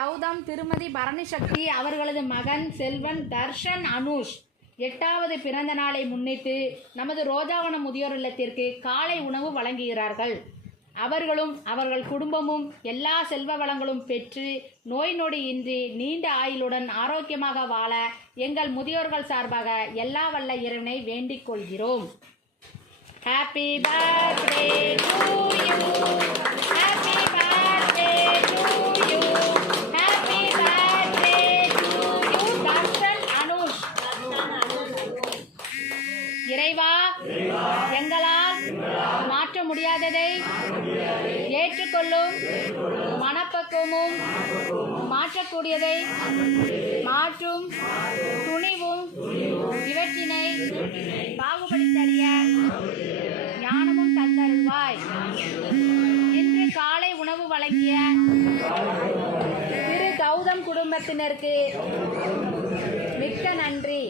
கௌதம் திருமதி பரணிசக்தி அவர்களது மகன் செல்வன் தர்ஷன் அனுஷ் 8வது பிறந்த நாளை முன்னிட்டு நமது ரோஜாவனம் முதியோர் இல்லத்திற்கு காலை உணவு வழங்குகிறார்கள். அவர்களும் அவர்கள் குடும்பமும் எல்லா செல்வ வளங்களும் பெற்று நோய் நொடியின்றி நீண்ட ஆயுளுடன் ஆரோக்கியமாக வாழ எங்கள் முதியோர்கள் சார்பாக எல்லா வல்ல இறைவனை வேண்டிக் கொள்கிறோம். Happy birthday to you, happy birthday to you, happy birthday to you Darshan Anush. இறைவா, எங்களால் மாற்ற முடியாததை ஏற்றுக்கொள்ளும் மனப்பக்குவமும் மாற்றக்கூடியதை மாற்றும் துணிவும் இவற்றினை பாகுபடுத்தறிய ஞானமும் தந்தருள்வாய். இன்று காலை உணவு வழங்கிய திரு கௌதம் குடும்பத்தினருக்கு மிக்க நன்றி.